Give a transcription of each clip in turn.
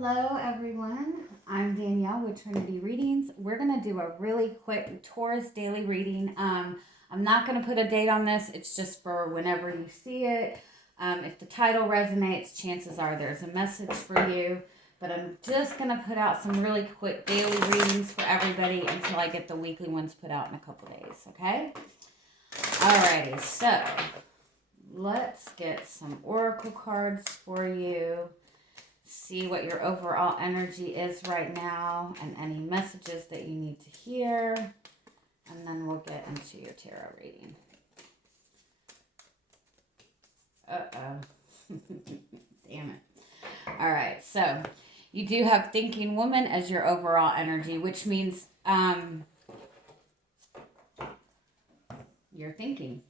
Hello, everyone. I'm Danielle with Trinity Readings. We're going to do a really quick Taurus Daily Reading. I'm not going to put a date on this. It's just for whenever you see it. If the title resonates, chances are there's a message for you. But I'm just going to put out some really quick daily readings for everybody until I get the weekly ones put out in a couple days, okay? Alrighty, so let's get some oracle cards for you. See what your overall energy is right now and any messages that you need to hear. And then we'll get into your tarot reading. Uh-oh. Damn it. All right, so you do have Thinking Woman as your overall energy, which means you're thinking.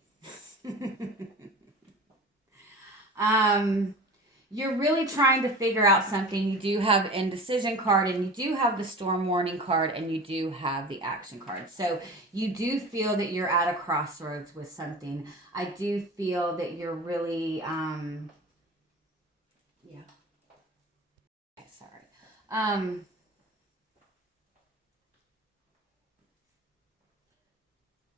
You're really trying to figure out something. You do have indecision card, and you do have the storm warning card, and you do have the action card. So you do feel that you're at a crossroads with something. I do feel that you're really, yeah. Okay, sorry.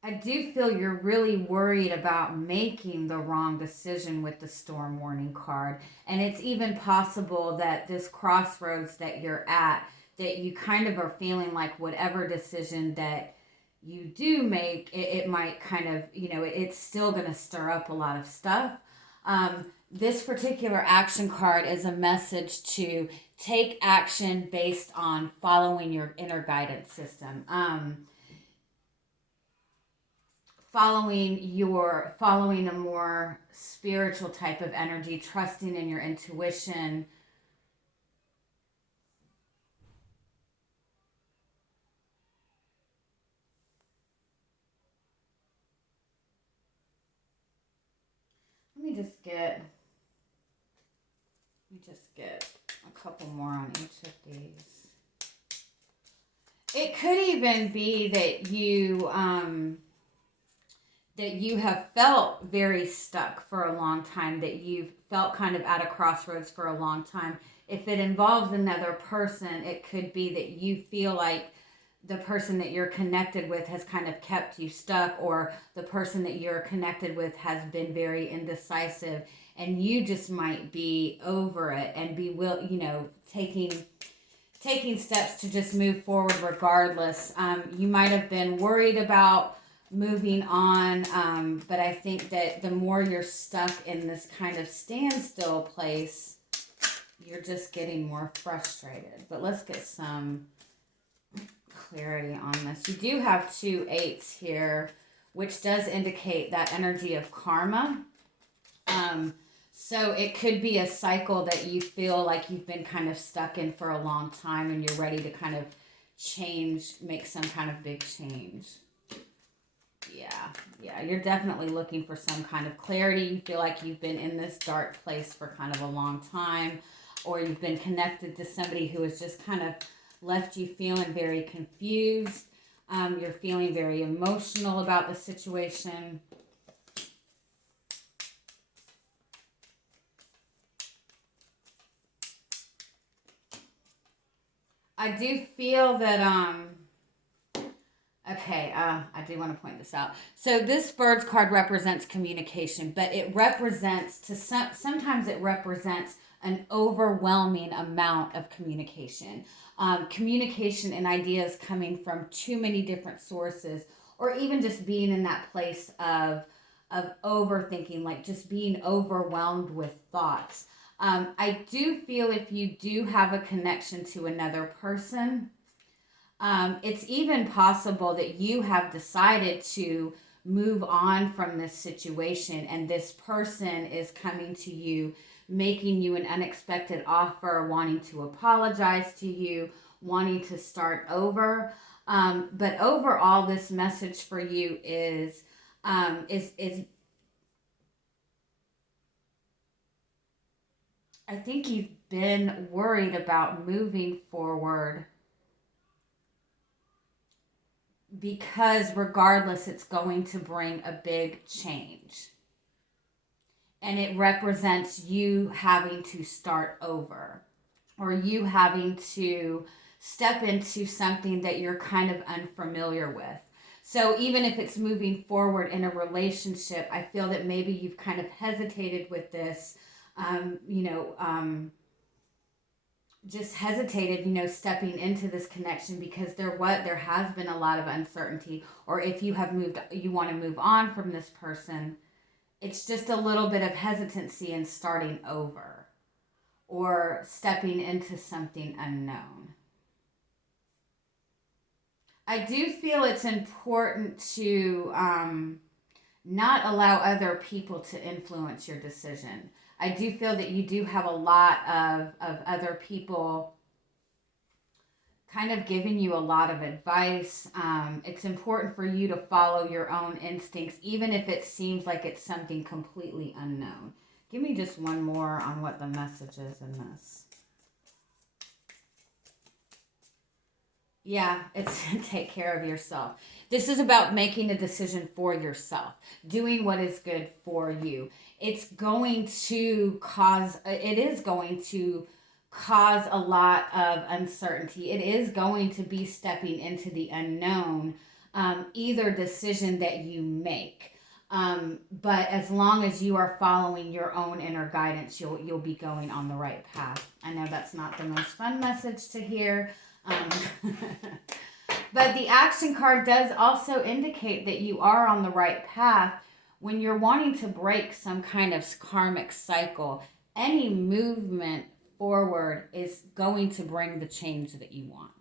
I do feel you're really worried about making the wrong decision with the storm warning card. And it's even possible that this crossroads that you're at, that you kind of are feeling like whatever decision that you do make, it might kind of, it's still going to stir up a lot of stuff. This particular action card is a message to take action based on following your inner guidance system. Following a more spiritual type of energy, trusting in your intuition. Let me just get a couple more on each of these. It could even be that you have felt very stuck for a long time, that you've felt kind of at a crossroads for a long time. If it involves another person, it could be that you feel like the person that you're connected with has kind of kept you stuck, or the person that you're connected with has been very indecisive, and you just might be over it and be taking steps to just move forward regardless. You might have been worried about moving on, but I think that the more you're stuck in this kind of standstill place, you're just getting more frustrated. But let's get some clarity on this. You do have 2 8s here, which does indicate that energy of karma. So it could be a cycle that you feel like you've been kind of stuck in for a long time, and you're ready to kind of make some kind of big change. Yeah, you're definitely looking for some kind of clarity. You feel like you've been in this dark place for kind of a long time, or you've been connected to somebody who has just kind of left you feeling very confused. You're feeling very emotional about the situation. I do feel that, okay, I do want to point this out. So this Birds card represents communication, but it represents, sometimes it represents an overwhelming amount of communication. Communication and ideas coming from too many different sources, or even just being in that place of overthinking, like just being overwhelmed with thoughts. I do feel if you do have a connection to another person, it's even possible that you have decided to move on from this situation, and this person is coming to you, making you an unexpected offer, wanting to apologize to you, wanting to start over. But overall, this message for you is I think you've been worried about moving forward because regardless, it's going to bring a big change. And it represents you having to start over. or you having to step into something that you're kind of unfamiliar with. So even if it's moving forward in a relationship, I feel that maybe you've kind of hesitated with this, just hesitated, stepping into this connection because there has been a lot of uncertainty, or if you want to move on from this person, it's just a little bit of hesitancy in starting over or stepping into something unknown. I do feel it's important to not allow other people to influence your decision. I do feel that you do have a lot of other people kind of giving you a lot of advice. It's important for you to follow your own instincts, even if it seems like it's something completely unknown. Give me just one more on what the message is in this. Yeah, it's take care of yourself. This is about making a decision for yourself, doing what is good for you. It is going to cause a lot of uncertainty. It is going to be stepping into the unknown, either decision that you make. But as long as you are following your own inner guidance, you'll be going on the right path. I know that's not the most fun message to hear. But the action card does also indicate that you are on the right path when you're wanting to break some kind of karmic cycle. Any movement forward is going to bring the change that you want.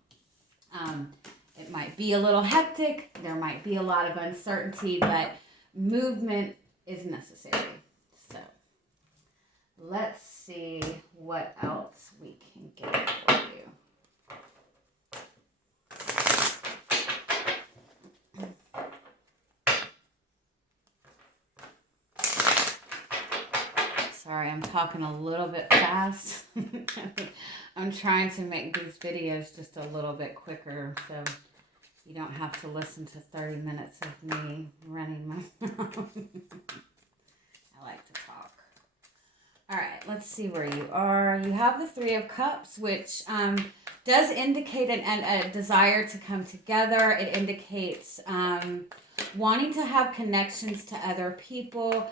It might be a little hectic, there might be a lot of uncertainty, but movement is necessary. So let's see what else we can get for you. Sorry, I'm talking a little bit fast. I'm trying to make these videos just a little bit quicker so you don't have to listen to 30 minutes of me running my mouth. I like to talk. All right, let's see where you are. You have the Three of Cups, which does indicate a desire to come together. It indicates wanting to have connections to other people.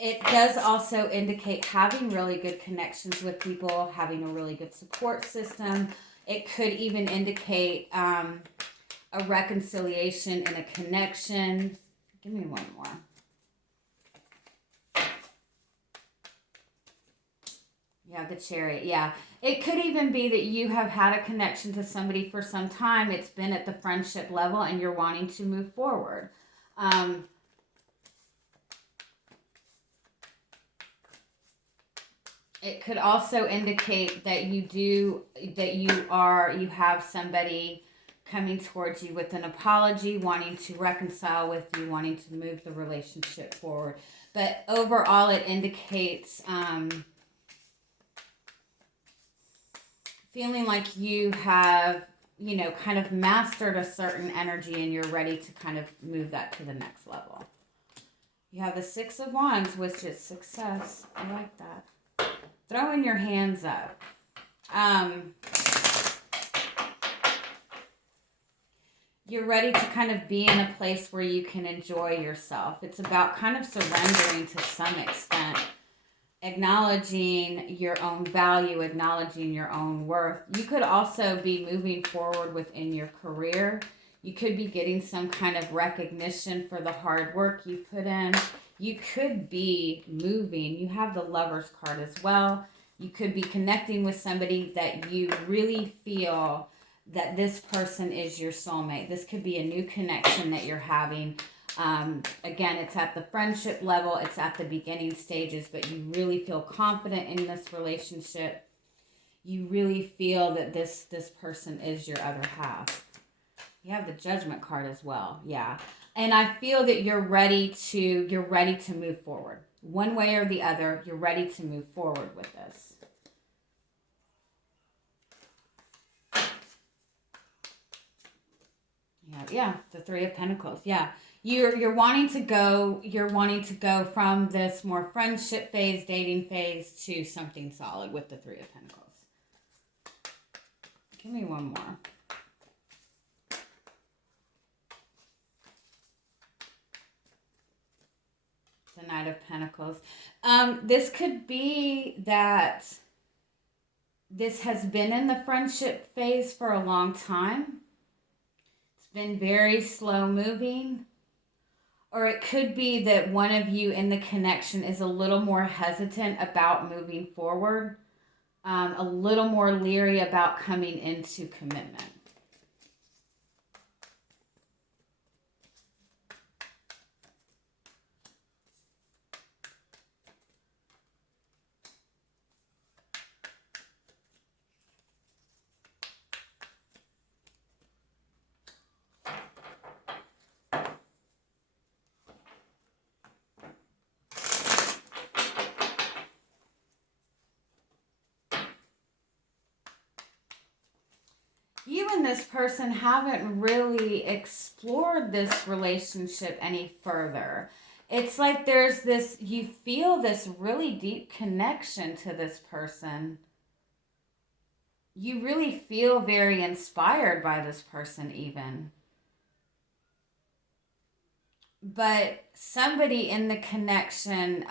It does also indicate having really good connections with people, having a really good support system. It could even indicate a reconciliation and a connection. Give me one more. You have the Chariot. Yeah. It could even be that you have had a connection to somebody for some time. It's been at the friendship level and you're wanting to move forward. It could also indicate that you have somebody coming towards you with an apology, wanting to reconcile with you, wanting to move the relationship forward. But overall, it indicates feeling like you have, kind of mastered a certain energy and you're ready to kind of move that to the next level. You have the Six of Wands, which is success. I like that. Throwing your hands up. You're ready to kind of be in a place where you can enjoy yourself. It's about kind of surrendering to some extent. Acknowledging your own value, acknowledging your own worth. You could also be moving forward within your career. You could be getting some kind of recognition for the hard work you put in. You could be moving. You have the Lover's card as well. You could be connecting with somebody that you really feel that this person is your soulmate. This could be a new connection that you're having. Again, it's at the friendship level. It's at the beginning stages, but you really feel confident in this relationship. You really feel that this person is your other half. You have the Judgment card as well. Yeah. And I feel that you're ready to move forward. One way or the other, you're ready to move forward with this. Yeah, the Three of Pentacles. Yeah. You're wanting to go from this more friendship phase, dating phase to something solid with the Three of Pentacles. Give me one more. The Knight of Pentacles. This could be that this has been in the friendship phase for a long time. It's been very slow moving. Or it could be that one of you in the connection is a little more hesitant about moving forward, a little more leery about coming into commitment. You and this person haven't really explored this relationship any further. It's like there's this, you feel this really deep connection to this person. You really feel very inspired by this person, even. But somebody in the connection,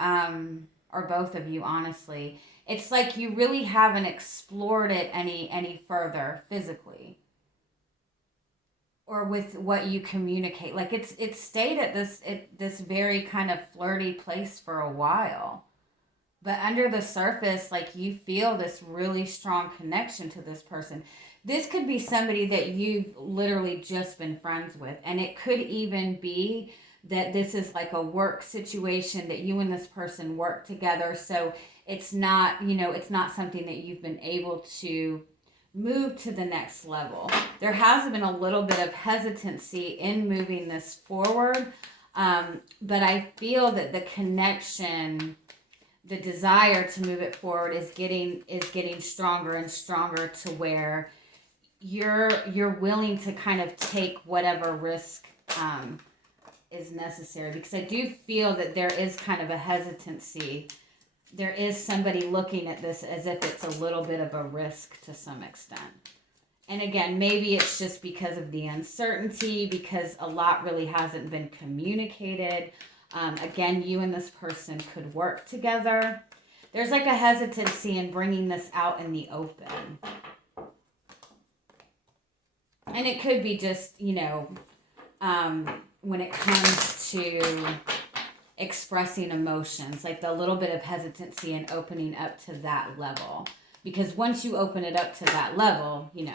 or both of you, honestly, it's like you really haven't explored it any further physically, or with what you communicate. Like it's stayed at this very kind of flirty place for a while. But under the surface, like you feel this really strong connection to this person. This could be somebody that you've literally just been friends with. And it could even be that this is like a work situation that you and this person work together. So it's not, it's not something that you've been able to move to the next level. There has been a little bit of hesitancy in moving this forward. But I feel that the connection, the desire to move it forward is getting stronger and stronger, to where you're willing to kind of take whatever risk is necessary, because I do feel that there is kind of a hesitancy. There is somebody looking at this as if it's a little bit of a risk to some extent. And again, maybe it's just because of the uncertainty, because a lot really hasn't been communicated. Again, you and this person could work together. There's like a hesitancy in bringing this out in the open. And it could be just, when it comes to expressing emotions, like the little bit of hesitancy and opening up to that level. Because once you open it up to that level, it's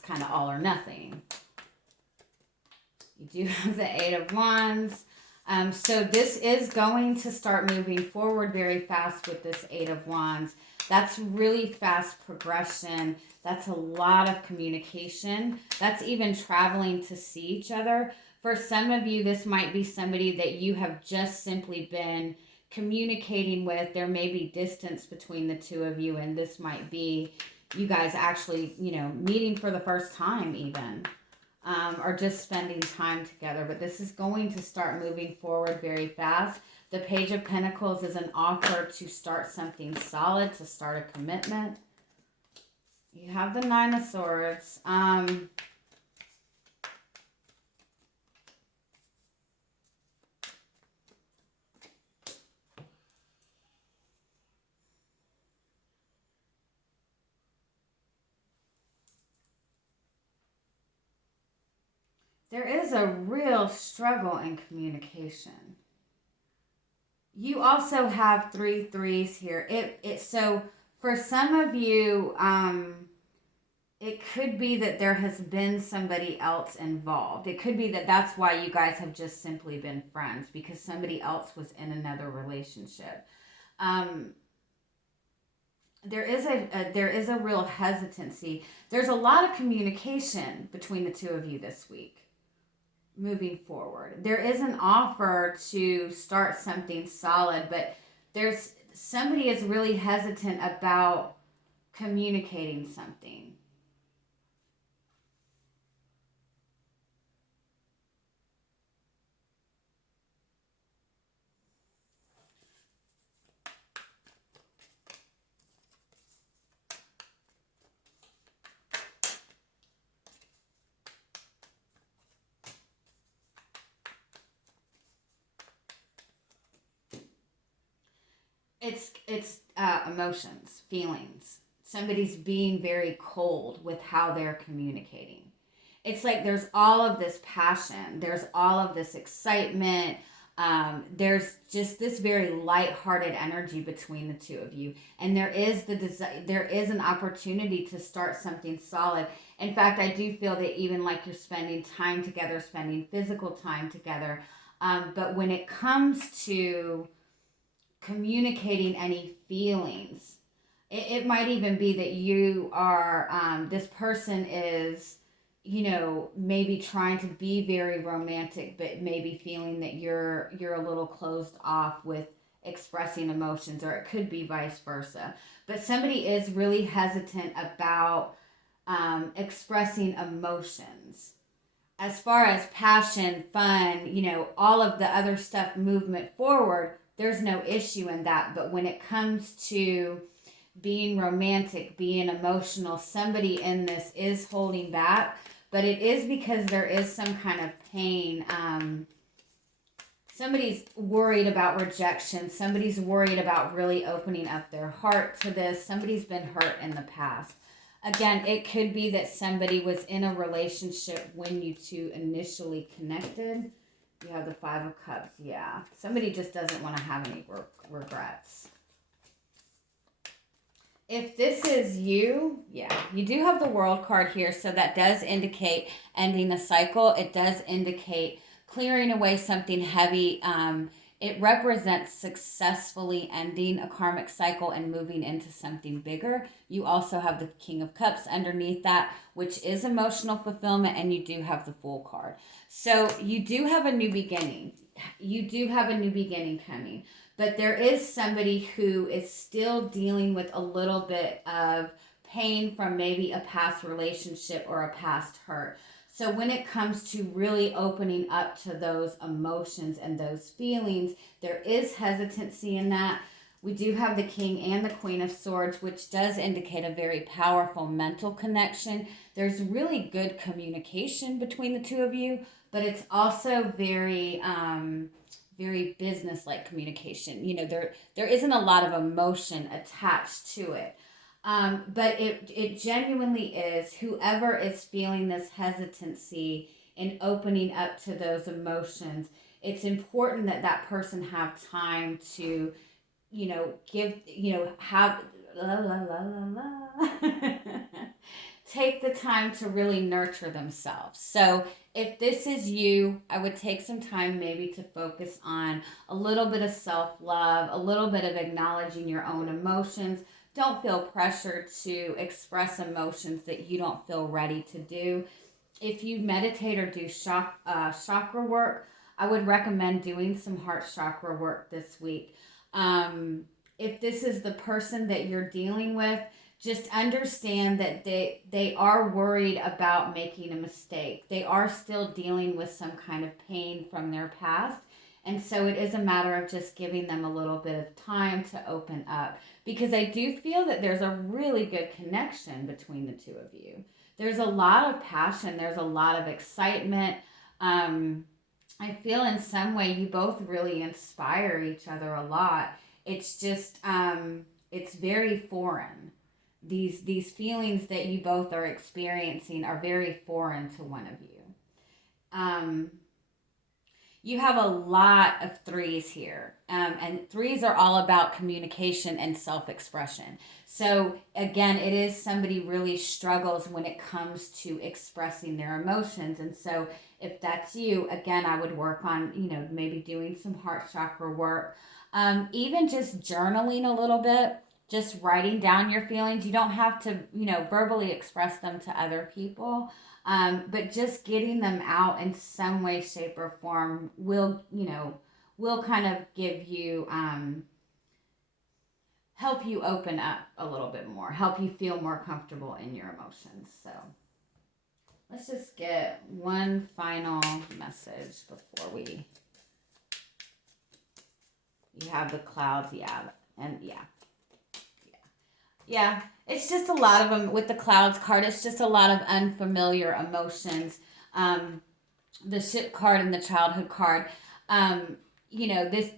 kind of all or nothing. You do have the Eight of Wands. So this is going to start moving forward very fast with this Eight of Wands. That's really fast progression. That's a lot of communication. That's even traveling to see each other. For some of you, this might be somebody that you have just simply been communicating with. There may be distance between the two of you, and this might be you guys actually, meeting for the first time even. Or just spending time together. But this is going to start moving forward very fast. The Page of Pentacles is an offer to start something solid, to start a commitment. You have the Nine of Swords. There is a real struggle in communication. You also have 3 threes here. So for some of you, it could be that there has been somebody else involved. It could be that that's why you guys have just simply been friends, because somebody else was in another relationship. There is a real hesitancy. There's a lot of communication between the two of you this week. Moving forward, there is an offer to start something solid, but there's somebody is really hesitant about communicating something. It's emotions, feelings. Somebody's being very cold with how they're communicating. It's like there's all of this passion, there's all of this excitement. There's just this very light-hearted energy between the two of you, and there is an opportunity to start something solid. In fact, I do feel that even like you're spending time together, spending physical time together, but when it comes to communicating any feelings, it might even be that you are, this person is, maybe trying to be very romantic, but maybe feeling that you're a little closed off with expressing emotions, or it could be vice versa. But somebody is really hesitant about expressing emotions. As far as passion, fun, all of the other stuff, movement forward, there's no issue in that. But when it comes to being romantic, being emotional, somebody in this is holding back, but it is because there is some kind of pain. Somebody's worried about rejection. Somebody's worried about really opening up their heart to this. Somebody's been hurt in the past. Again, it could be that somebody was in a relationship when you two initially connected. You have the Five of Cups. Yeah. Somebody just doesn't want to have any regrets. If this is you, yeah, you do have the World card here, so that does indicate ending a cycle. It does indicate clearing away something heavy. It represents successfully ending a karmic cycle and moving into something bigger. You also have the King of Cups underneath that, which is emotional fulfillment, and you do have the Fool card. So you do have a new beginning. You do have a new beginning coming. But there is somebody who is still dealing with a little bit of pain from maybe a past relationship or a past hurt. So when it comes to really opening up to those emotions and those feelings, there is hesitancy in that. We do have the King and the Queen of Swords, which does indicate a very powerful mental connection. There's really good communication between the two of you, but it's also very very business-like communication. There isn't a lot of emotion attached to it. But it genuinely is, whoever is feeling this hesitancy in opening up to those emotions, it's important that that person have time to, give, have, la, la, la, la, la. Take the time to really nurture themselves. So if this is you, I would take some time maybe to focus on a little bit of self-love, a little bit of acknowledging your own emotions. Don't feel pressured to express emotions that you don't feel ready to do. If you meditate or do chakra work, I would recommend doing some heart chakra work this week. If this is the person that you're dealing with, just understand that they are worried about making a mistake. They are still dealing with some kind of pain from their past. And so it is a matter of just giving them a little bit of time to open up. Because I do feel that there's a really good connection between the two of you. There's a lot of passion. There's a lot of excitement. I feel in some way you both really inspire each other a lot. It's just, it's very foreign. These feelings that you both are experiencing are very foreign to one of you. You have a lot of threes here. And threes are all about communication and self-expression. So again, it is somebody really struggles when it comes to expressing their emotions. And so if that's you, again, I would work on, maybe doing some heart chakra work. Even just journaling a little bit, just writing down your feelings. You don't have to, verbally express them to other people. But just getting them out in some way, shape, or form will kind of give you, help you open up a little bit more, help you feel more comfortable in your emotions. So let's just get one final message before you have the clouds, yeah, it's just a lot of them with the clouds card. It's just a lot of unfamiliar emotions. The ship card and the childhood card. This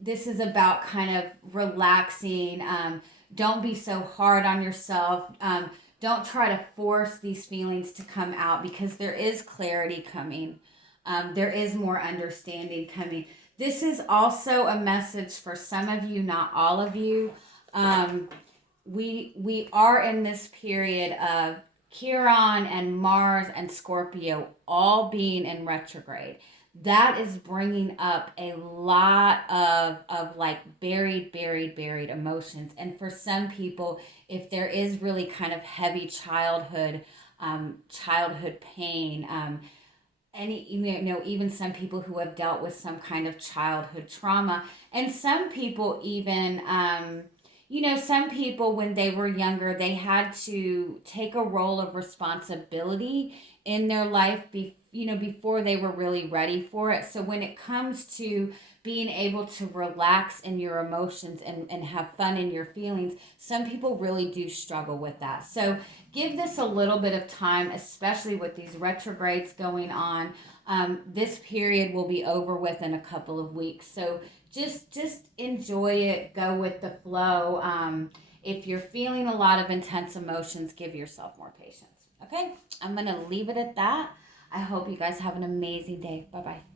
this is about kind of relaxing. Don't be so hard on yourself. Don't try to force these feelings to come out, because there is clarity coming. There is more understanding coming. This is also a message for some of you, not all of you. Um, we are in this period of Chiron and Mars and Scorpio all being in retrograde. That is bringing up a lot of like buried emotions. And for some people, if there is really kind of heavy childhood pain, any, even some people who have dealt with some kind of childhood trauma, and some people even, some people when they were younger, they had to take a role of responsibility in their life, before they were really ready for it. So when it comes to being able to relax in your emotions and have fun in your feelings, some people really do struggle with that. So give this a little bit of time, especially with these retrogrades going on. This period will be over with in a couple of weeks. So just enjoy it, go with the flow. If you're feeling a lot of intense emotions, give yourself more patience. Okay, I'm going to leave it at that. I hope you guys have an amazing day. Bye bye.